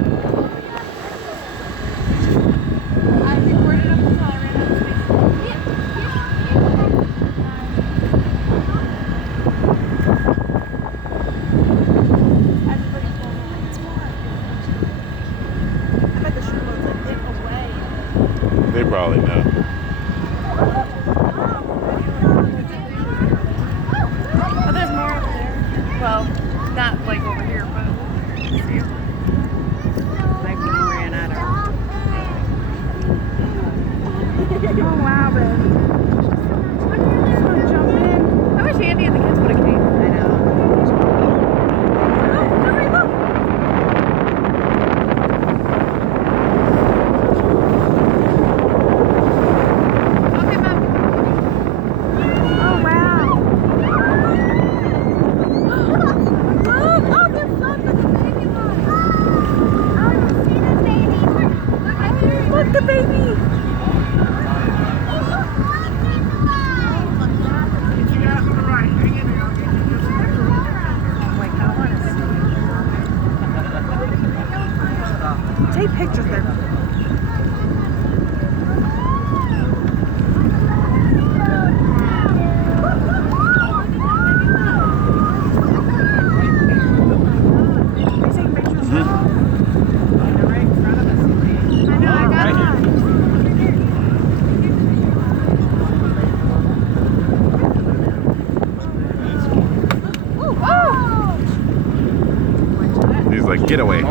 I recorded up until I ran out of space. Everybody's going like, it's more. I bet the shrimp like get away. They probably know. Oh, there's more over there. Well, not like over here, but see. Like when you ran out of. Oh wow, babe. I just want to jump in. I wish Andy and the kids would have came. I know. Oh, hurry up. Okay, Mom. Oh wow. Look! Oh, there's lots of the baby ones. Oh, you see the baby? Look, the baby. Like, I want to see. Take pictures there. They're right in front of us. I know, I got one. He's like, get away.